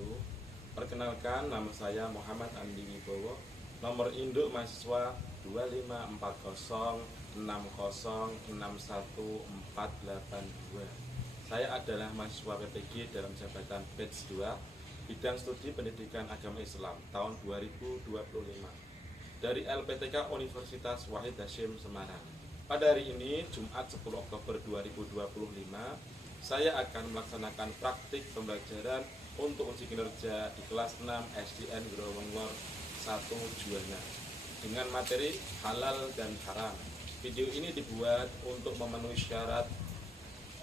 wabarakatuh. Perkenalkan, nama saya Muhammad Andi Wibowo. Nomor induk mahasiswa 2540606142. Saya adalah mahasiswa PPG dalam jabatan batch 2 bidang studi pendidikan agama Islam tahun 2025 dari LPTK Universitas Wahid Hasyim Semarang. Pada hari ini, Jumat 10 Oktober 2025, saya akan melaksanakan praktik pembelajaran untuk uji kinerja di kelas 6 SDN Growonglor 1 Juwana dengan materi halal dan haram. Video ini dibuat untuk memenuhi syarat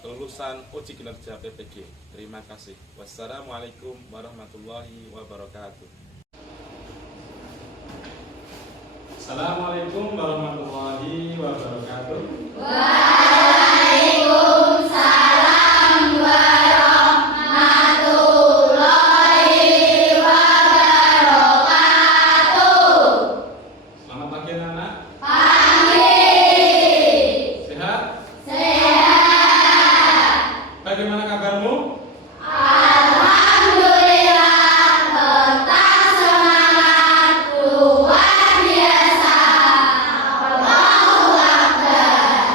kelulusan uji kinerja PPG. Terima kasih. Wassalamualaikum warahmatullahi wabarakatuh. Assalamualaikum warahmatullahi wabarakatuh. Waalaikumsalam warahmatullahi wabarakatuh. Selamat pagi anak-anak. Pagi. Sehat? Sehat. Bagaimana kabarmu? Alhamdulillah, tetap semangat, luar biasa. Allahu Akbar.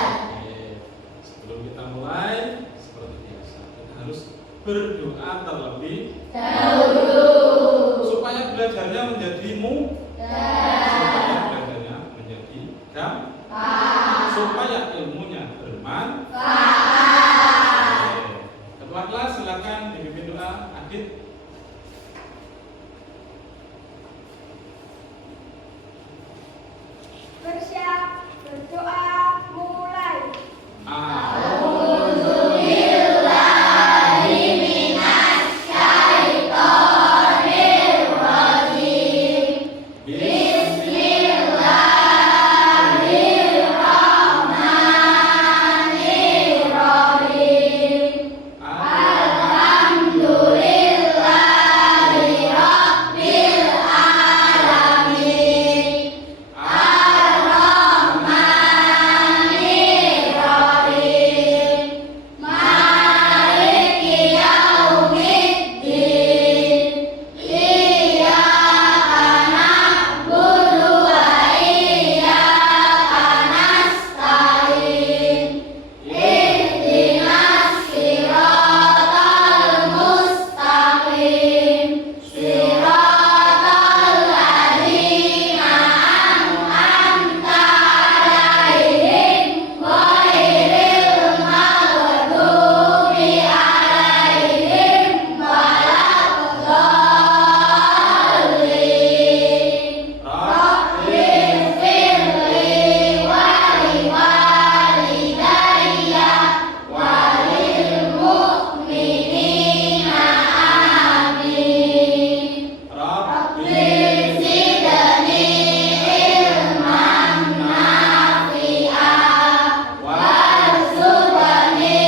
Sebelum kita mulai, seperti biasa, kita harus berdoa terlebih Dahulu. supaya belajarnya menjadi supaya belajarnya menjadi gampang, supaya ilmunya bermanfaat. Ketua kelas silakan dipimpin doa. Adit. Bersiap, berdoa, mulai. A'udzubillahi minasyaitonir rajim. Bismillahirrahmanirrahim. Alhamdulillahi rabbil alamin. Ar-Rahmanir-Rahim. Maliki yaumiddin. Iyyaka na'budu wa iyyaka nasta'in. Ihdinas siratal mustaqim. Siratal ladzina an'amta 'alaihim ghairil maghdubi 'alaihim waladdallin. Rabbighfirli wa liwalidayya wa lil mu'minina amin. Rabbi zidni ilman nafi'an warzuqni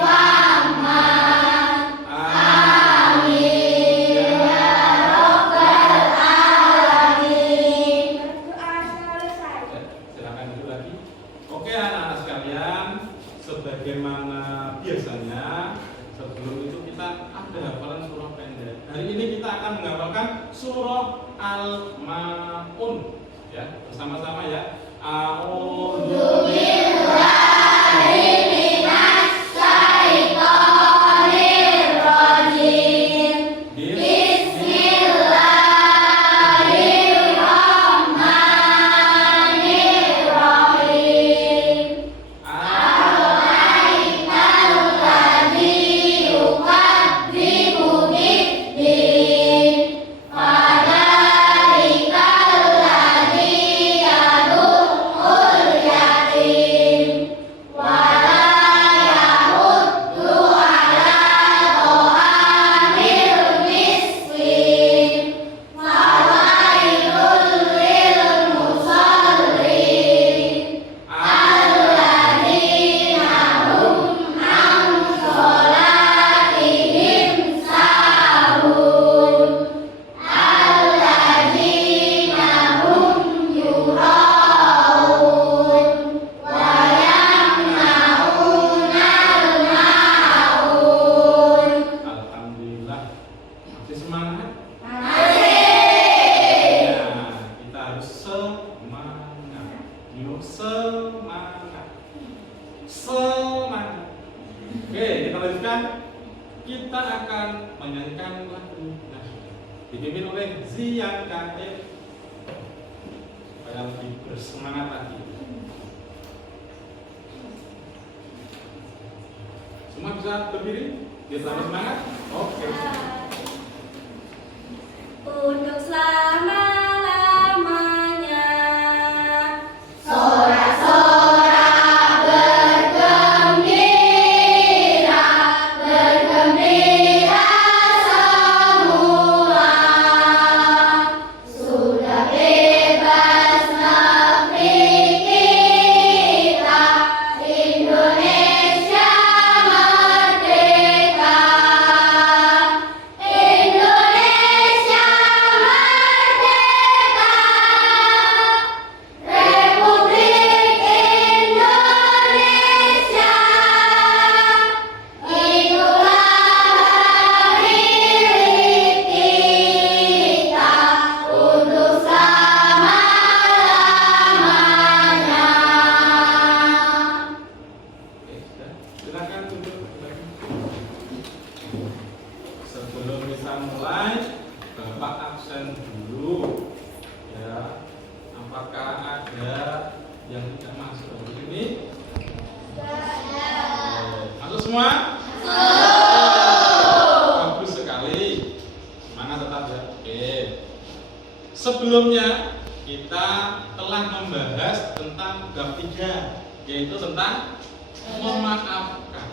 fahman. Amin ya rabbal alamin. Berdoa selesai. Silakan duduk lagi. Oke anak-anak sekalian, sebagaimana biasanya sebelum itu kita ada hafalan surah pendek. Hari ini kita akan menghafalkan surah Al-Maun, ya bersama-sama ya. A'udzubillahi minasyaitonir rajim. Bismillahirrahmanirrahim. Ara'aital ladzi yukadzibu biddin. Fadzalikal ladzi yad'ul yatim. Wala Masih semangat? Masih. Nah, kita harus semangat. Semangat. Semangat. Oke, kita lanjutkan. Kita akan menyanyikan lagu nasional dipimpin oleh Zian Katif supaya lebih bersemangat lagi. Semua bisa berdiri? Biar tambah semangat? Oke. Untuk selama-lamanya bergembira semua, sudah bebas negeri kita, Indonesia merdeka, Indonesia merdeka, Republik Indonesia. Itulah hari kita untuk selama-lamanya. Oke, sudah. Silakan duduk kembali. Sebelum kita mulai, Bapak absen dulu. Ya. Apakah ada yang tidak masuk hari ini? Masuk semua? Bagus sekali. Semangat tetap ya. Oke. Sebelumnya kita telah membahas tentang bab 3, yaitu tentang memaafkan.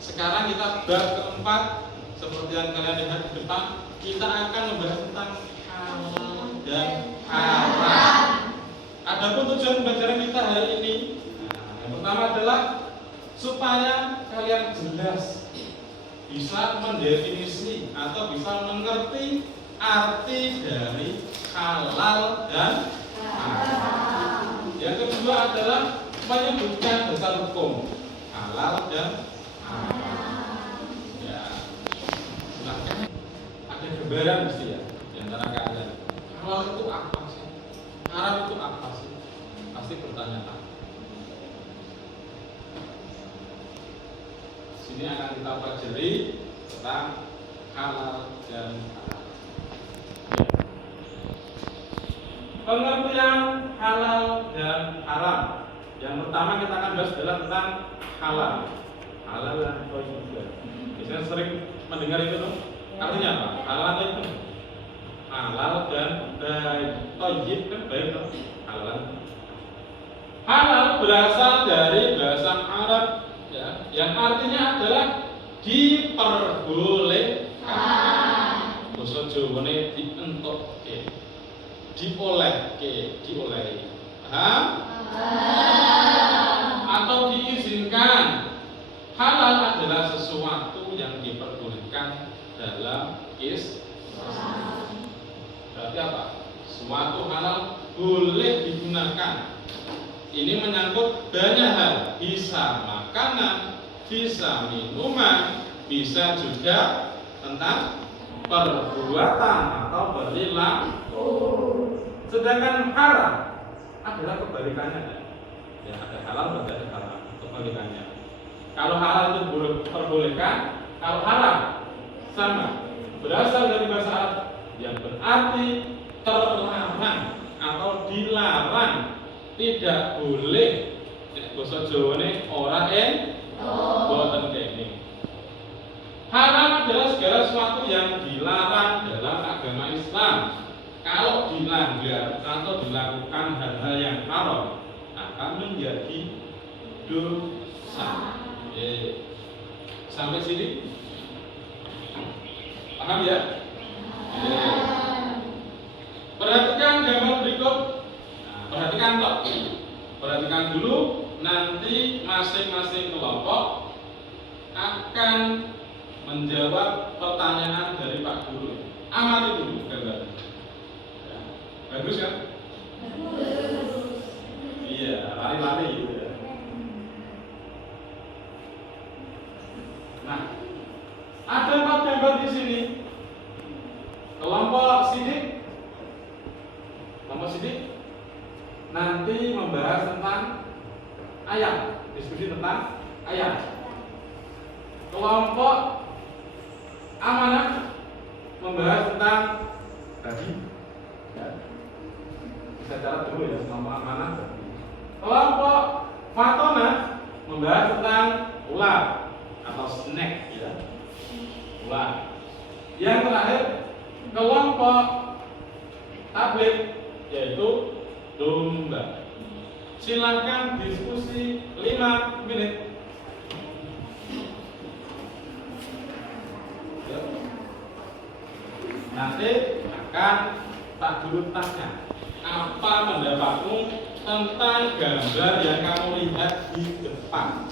Sekarang kita bab keempat, seperti yang kalian lihat di depan, kita akan membahas tentang halal dan haram. Adapun tujuan pembelajaran kita hari ini, yang pertama adalah supaya kalian jelas bisa mendefinisi atau bisa mengerti arti dari halal dan haram. Yang kedua adalah menyebutkan dasar hukum halal dan haram. Ya, silahkan. Ada gambaran mesti ya di antara kalian. Halal itu apa sih? Haram itu apa sih? Pasti bertanya-tanya. Sini akan kita pelajari tentang halal dan haram. Pengertian halal dan haram. Yang pertama kita akan bahas adalah tentang halal. Halal dan thayyib. Biasanya sering mendengar itu loh. Artinya apa? Halal itu halal dan thayyib kan baik loh. Halal. Halal berasal dari bahasa Arab ya, yang artinya adalah diperbolehkan. Basa Jawane dientokke, diolehi. Paham? Atau diizinkan. Halal adalah sesuatu yang diperbolehkan dalam Islam. Berarti apa? Suatu halal boleh digunakan. Ini menyangkut banyak hal, bisa makanan, bisa minuman, bisa juga tentang perbuatan atau perilaku. Sedangkan haram adalah kebalikannya. Ya, ada halal dan ada haram, kebalikannya. Kalau halal itu diperbolehkan, kalau haram sama, berasal dari bahasa Arab yang berarti terlarang atau dilarang, tidak boleh. Basa Jawane ora boten kene. Haram adalah segala sesuatu yang dilarang dalam agama Islam. Kalau dilanggar atau dilakukan hal-hal yang haram akan menjadi dosa. Sampai sini paham ya? Perhatikan gambar berikut. Perhatikan toh. Perhatikan dulu, nanti masing-masing kelompok akan menjawab pertanyaan dari Pak Guru. Amati dulu gambar. Ya. Bagus kan? Bagus. Iya, lari-lari gitu ya. Nah, ada 4 gambar di sini. Kelompok sidik nanti membahas tentang ayam, diskusi tentang ayam. Kelompok amanah membahas tentang babi. Ya. Bisa catat dulu ya, kelompok amanah. Kelompok fatona membahas tentang ular atau snake, ya. Ular. Yang terakhir kelompok tablik yaitu domba. Silakan diskusi 5 menit. Nanti akan tak dulu tanya, apa pendapatmu tentang gambar yang kamu lihat di depan?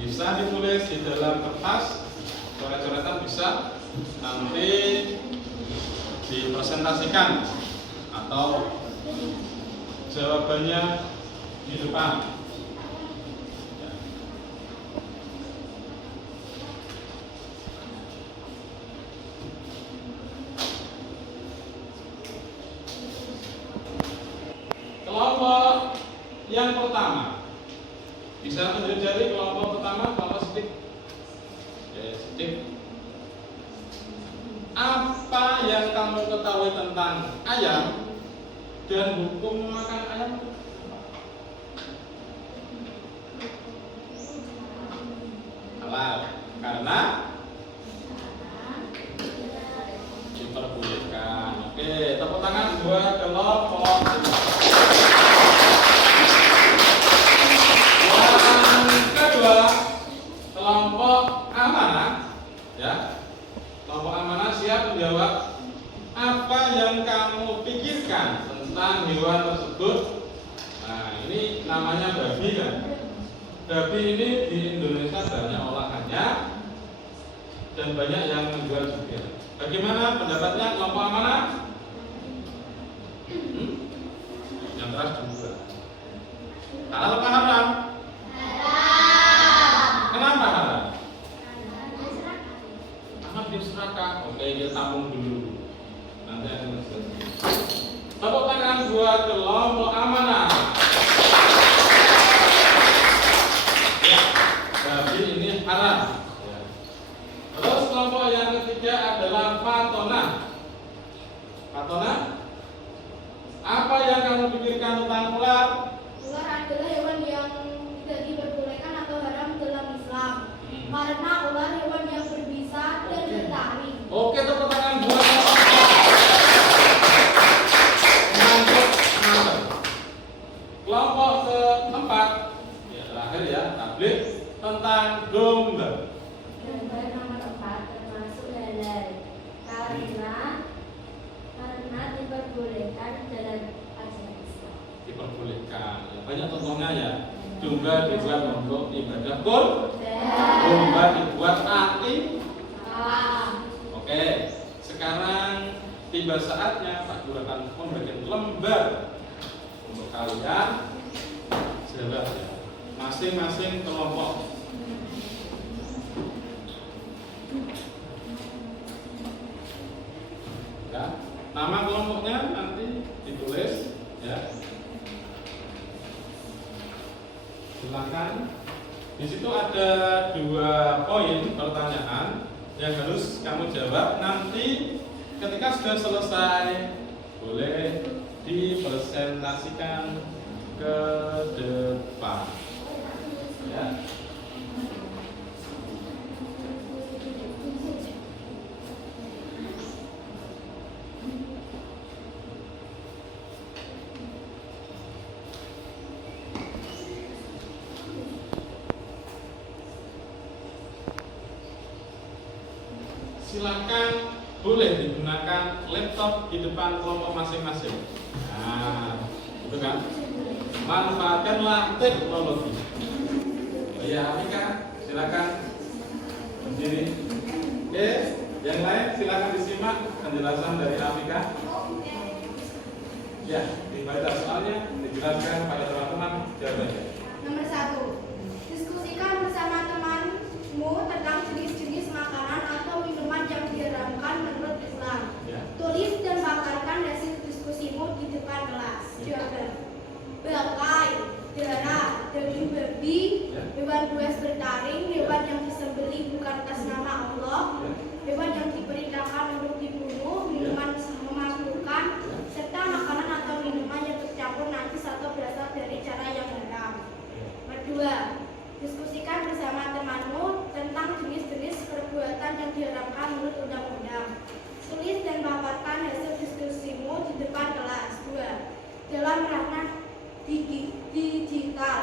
Bisa ditulis di dalam kertas, coret-coretan bisa, nanti dipresentasikan atau jawabannya di depan. Kelompok yang pertama, bisa tunjuk jari. Kelompok pertama, kelompok sidik. Ya, sidik. Apa yang kamu ketahui tentang ayam dan hukum makan ayam? Halal, karena diperbolehkan. Oke, tepuk tangan buat kelompok. Yang kedua, kelompok amanah, ya. Kelompok amanah siap menjawab. Apa yang kamu pikirkan tentang hewan tersebut? Nah, ini namanya babi, kan? Babi ini di Indonesia banyak olahannya dan banyak yang menjual juga. Bagaimana pendapatnya kelompok amanah? Yang keras juga. Halal apa haram? Kenapa haram? Anak diserahkan. Oke, kita tampung dulu. Nanti akan selesai. Tepuk tangan buat kelompok amanah. Ya, babi ini haram. Ya. Terus kelompok yang ketiga adalah fatona. Fatona? Apa yang kamu pikirkan tentang ular? Ular adalah hewan yang tidak diperbolehkan atau haram dalam Islam. Karena ular hewan yang berbisa dan bertaring. Oke, tepuk tangan buat kelompok keempat, ya terakhir ya, tablik tentang domba. Domba nomor 4 termasuk halal karena diperbolehkan dalam ajaran Islam. Diperbolehkan, ya, banyak contohnya ya. Domba dibuat untuk ibadah domba dibuat mati. Oke, sekarang tiba saatnya Pak Guru akan memberikan lembar untuk kalian jawab ya, masing-masing kelompok. Ya, nama kelompoknya nanti ditulis ya. Silakan. Di situ ada 2 poin pertanyaan yang harus kamu jawab. Nanti ketika sudah selesai boleh dipresentasikan ke depan. Ya. Silakan, boleh digunakan laptop di depan kelompok masing-masing. Nah, itu kan. Manfaatkanlah teknologi. Oh ya, Amika, silakan berdiri. Oke. Yang lain silakan disimak penjelasan dari Afika. Ya, dibaca soalnya dijelaskan pada teman-teman jawabannya. Nomor 1. Diskusikan bersama temanmu tentang jenis-jenis makanan atau minuman yang diharamkan menurut Islam. Ya. Tulis dan paparkan hasil diskusimu di depan kelas. Jawaban: bangkai, darah, daging babi, Ya. hewan buas bertaring, hewan yang disembelih bukan atas nama Allah, Ya. hewan yang diperintahkan untuk dibunuh, minuman memabukkan, serta makanan atau minuman yang tercampur najis atau berasal dari cara yang haram. Kedua, diskusikan bersama temanmu tentang jenis-jenis perbuatan yang diharamkan menurut undang-undang. Tulis dan paparkan hasil diskusimu di depan kelas. 2. Dalam ranah digital,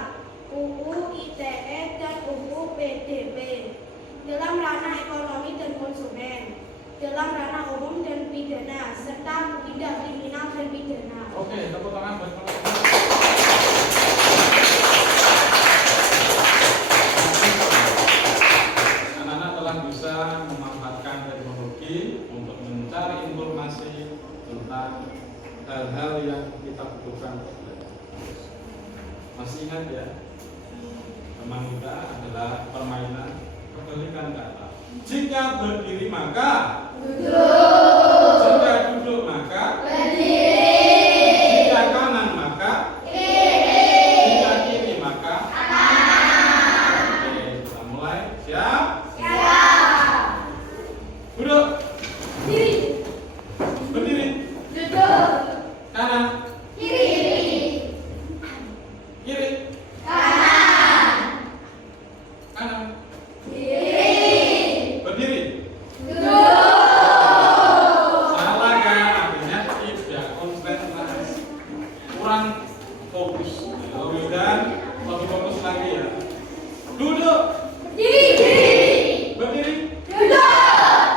UU ITE dan UU PDB. Dalam ranah ekonomi dan konsumen. Dalam ranah umum dan pidana, serta tindak kriminal dan pidana. Oke, tepuk tangan buat teman-teman. Anak-anak telah bisa memanfaatkan teknologi untuk mencari informasi tentang hal-hal yang kita butuhkan. Masih ingat ya? Teman kita adalah permainan kebalikan kata. Jika berdiri maka duduk. Jika duduk maka berdiri. Jika kanan maka kiri. Jika kiri maka kanan. Oke, kita mulai. Siap? Siap. Duduk. Diri. Berdiri. Duduk. Kanan. Kiri. Kiri. Kanan. Kanan. Kiri. Berdiri. Duduk. Salah kan? Artinya tidak konsentrasi. Kurang fokus. Dan lebih fokus lagi ya. Duduk. Berdiri. Berdiri. Duduk.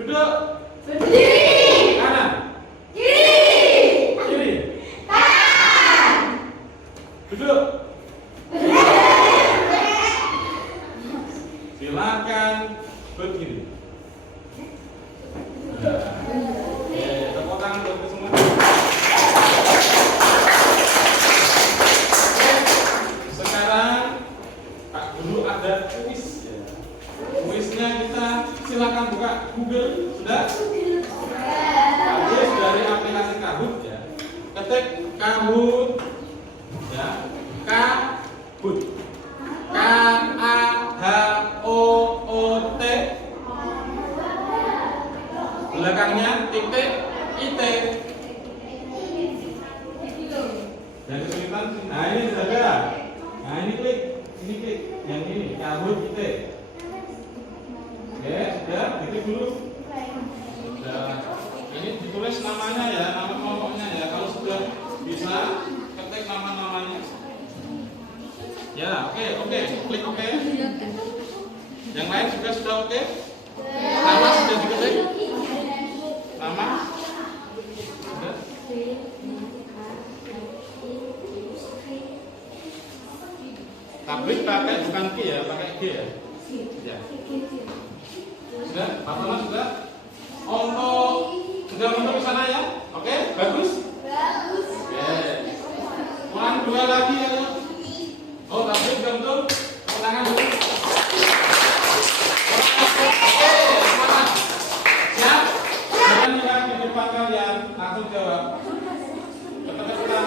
Duduk. Berdiri. Kanan. Kiri. Kiri. Kanan. Duduk. Silakan berdiri. Oke, tepuk tangan untuk semua. Sekarang Pak Guru ada kuis ya. Kuisnya kita silakan buka Google. Sudah? Kuis dari aplikasi Kahoot ya. Ketik Kahoot ya. Kahoot. K-A-H-O-O-T. Belakangnya titik IT. Dan kesulitan. Nah ini sudah ada. Nah ini klik. Ini klik. Yang ini Kahoot IT. Oke, sudah. Diklik dulu. Sudah. Ini ditulis namanya ya, nama kelompoknya ya. Kalau sudah bisa ketik nama-namanya. Ya, oke, klik oke. Yang lain juga sudah oke? Nama sudah diketik? Nama? Sudah? Tablik pakai bukan Q ya, pakai G ya? Ya. Sudah? Pak Thomas sudah? Sudah untuk ke sana ya? Oke, bagus? Bagus. Oke. Kurang 2 lagi ya. Oh, tapi sudah betul. Tangan dulu. Oke, semangat. Siap? Jangan yang di depan kalian langsung jawab. Cepat-cepat.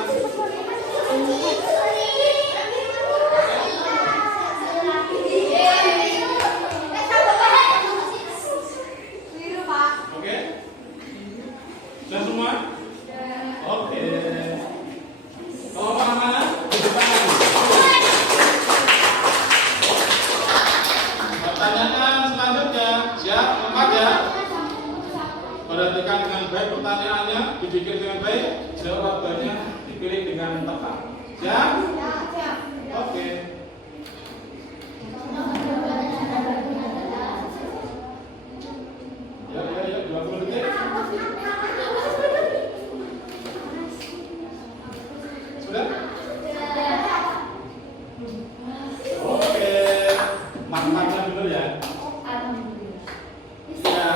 Oke? Sudah semua? Oke. Kelompok mana? Di depan lagi. Pertanyaan selanjutnya, siap? Tempat ya? Perhatikan dengan baik pertanyaannya, dipikir dengan baik, jawabannya dipilih dengan tepat. Siap? Oke. Ya, 20 detik. Sudah? Oke. Manfaatnya dulu ya. Ya.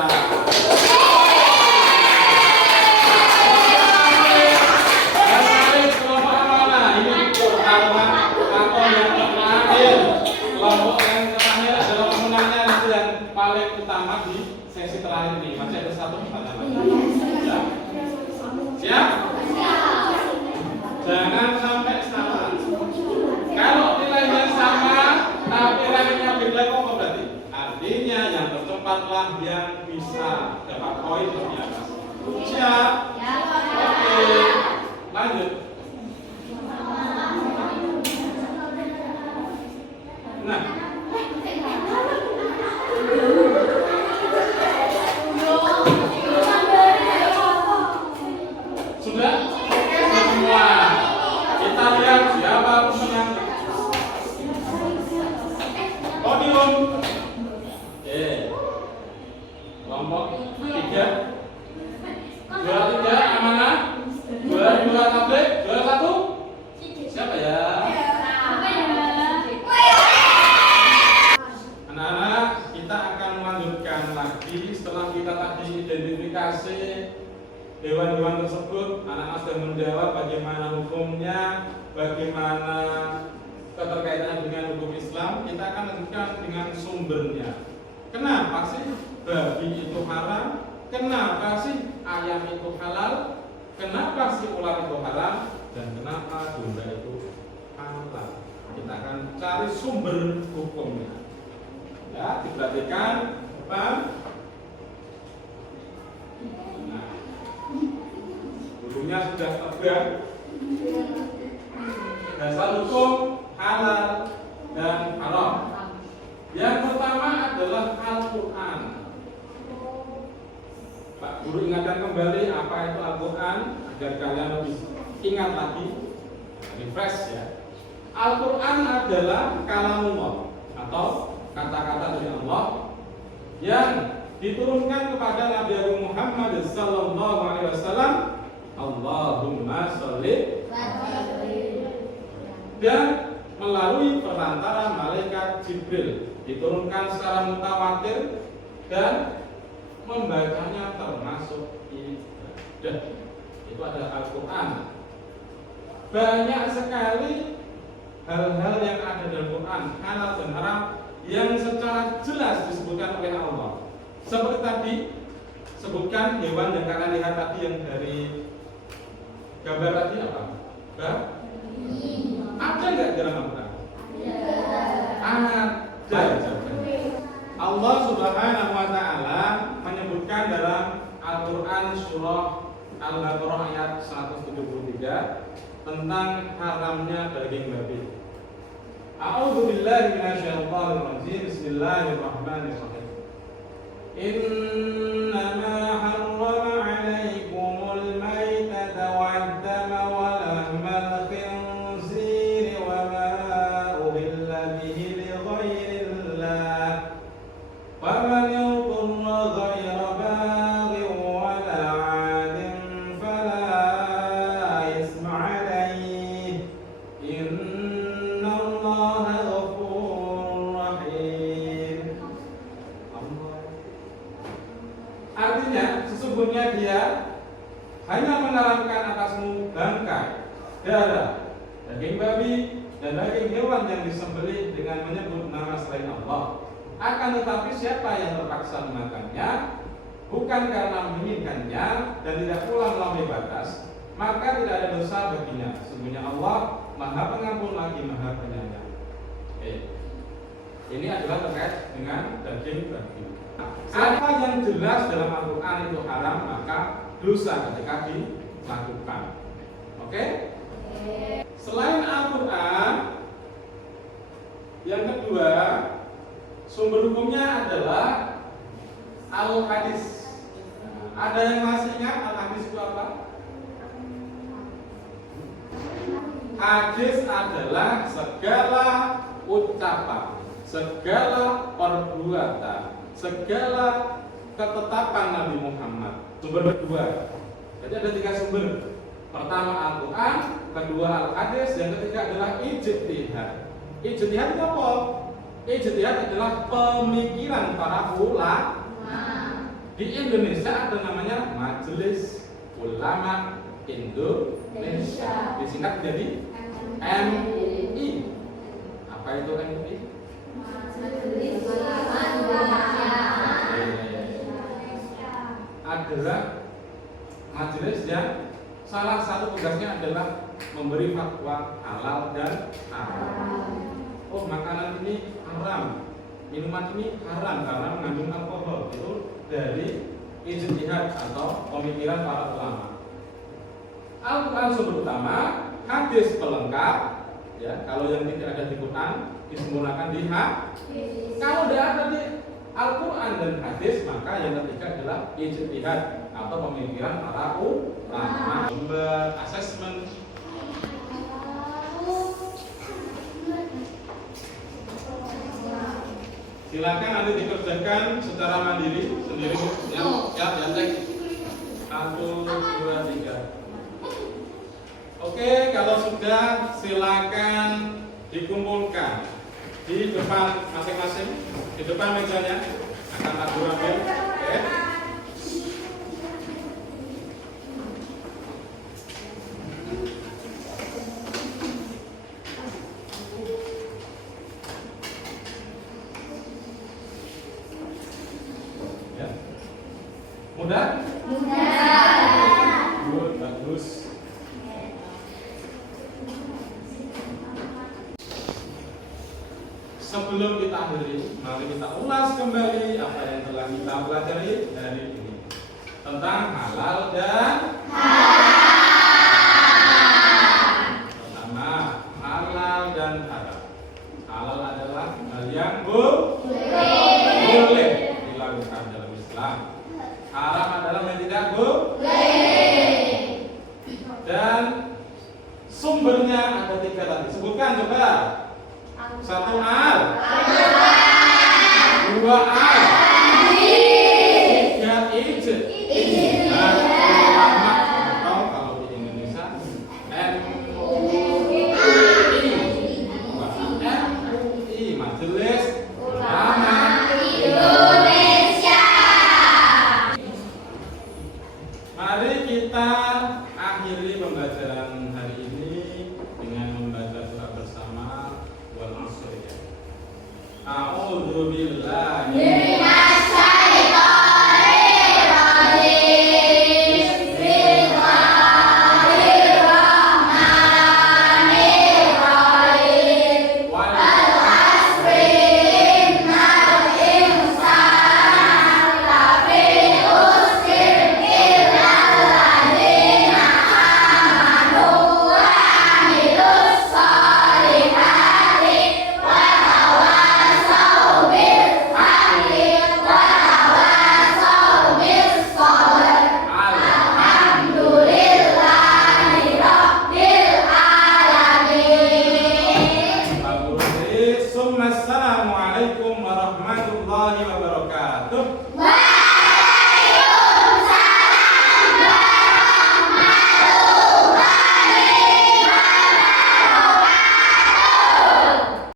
Masih ada satu pertanyaan lagi. Ya. Siap? Jangan sampai salah. Kalau nilainya sama, tapi nilainya beda kok berarti? Artinya yang tercepatlah yang bisa dapat poin lebih atas. Siap? Oke. Lanjut. Nah. Sudah? Semua. Kita lihat siapa pemenang. Podium. Oke. Kelompok 3. Juara 3 amanah. Juara 2 tablik. Juara 1. Siapa ya? Anak-anak, kita akan melanjutkan lagi setelah kita tadi identifikasi hewan-hewan tersebut. Anak-anak sudah menjawab bagaimana hukumnya, bagaimana keterkaitannya dengan hukum Islam. Kita akan lanjutkan dengan sumbernya. Kenapa sih babi itu haram? Kenapa sih ayam itu halal? Kenapa sih ular itu halal? Dan kenapa domba itu halal? Kita akan cari sumber hukumnya. Ya, diperhatikan depan. Nah, hukumnya sudah tegak. Dasar hukum halal dan haram. Yang pertama adalah Al-Quran. Pak Guru ingatkan kembali apa itu Al-Quran agar kalian lebih ingat lagi, refresh ya. Al-Quran adalah kalamullah atau kata-kata dari Allah yang diturunkan kepada Nabi Agung Muhammad sallallahu alaihi wasallam. Allahumma sholli dan melalui perantara malaikat Jibril diturunkan secara mutawatir dan membacanya termasuk ibadah. Itu adalah Al-Quran. Banyak sekali hal-hal yang ada dalam Quran halal dan haram yang secara jelas disebutkan oleh Allah. Seperti tadi sebutkan hewan yang kalian lihat tadi yang dari gambar tadi apa? Ada nggak dalam Al-Quran? Ada. Allah Subhanahu wa Ta'ala menyebutkan dalam Al-Quran surah Al-Baqarah ayat 173 tentang haramnya daging babi. A'udzu billahi minasyaitonir rajim. Bismillahirrahmanirrahim. Innama harrama 'alaikumul maitata wad-dama wa lahmal khinziri wa ma uhilla bihi li ghairillah. Faman yudhurra ghayra baghin wa la 'adin fala isma 'alaihi. Innallaha ghafurur rahim. Artinya sesungguhnya dia hanya menerangkan atasmu bangkai, darah, daging babi dan daging hewan yang disembelih dengan menyebut nama selain Allah. Akan tetapi siapa yang terpaksa memakannya bukan karena menginginkannya dan tidak pula melampaui batas, maka tidak ada dosa baginya. Sesungguhnya Allah Maha Pengampun lagi Maha Penyayang. Ini adalah terkait dengan daging babi. Apa yang jelas dalam Al-Quran itu haram, maka dosa ketika dilakukan. Oke? Selain Al-Quran, yang kedua sumber hukumnya adalah Al-Hadis. Ada yang masih ingat Al-Hadis itu apa? Hadis adalah segala ucapan, segala perbuatan, segala ketetapan Nabi Muhammad. Sumber kedua. Jadi ada 3 sumber. Pertama Al-Quran, kedua Al-Hadis, yang ketiga adalah ijtihad. Ijtihad itu apa? Ijtihad adalah pemikiran para ulama. Di Indonesia ada namanya Majelis Ulama Indonesia. Disingkat jadi MUI. Apa itu MUI? Majelis Ulama Indonesia. adalah majelis yang salah satu tugasnya adalah memberi fatwa halal dan haram. Oh, makanan ini haram, minuman ini haram karena mengandung alkohol. Itu dari ijtihad atau pemikiran para ulama. Al-Quran sumber utama, hadis pelengkap. Ya, kalau yang tidak ada di Quran disempurnakan di hadis. Kalau tidak ada di Al-Quran dan hadis, maka yang ketiga adalah ijtihad atau pemikiran para ulama. Assessment. Silakan nanti dikerjakan secara mandiri sendiri. Ya, cek. 1, 2, 3. Oke, kalau sudah silakan dikumpulkan di depan masing-masing, di depan mejanya akan aku ambil. Oke. Ya. Mudah? Good, bagus. Sebelum kita akhiri, mari kita ulas kembali apa yang telah kita pelajari dari ini tentang halal dan haram. Pertama, halal dan haram. Halal adalah hal yang boleh dilakukan dalam Islam. Haram adalah yang tidak boleh. Dan sumbernya ada 3 tadi. Sebutkan coba. 1 al, 2 al, 3 ijt. Nah, ulama atau kalau di Indonesia MUI, Majelis Ulama Indonesia. Mari kita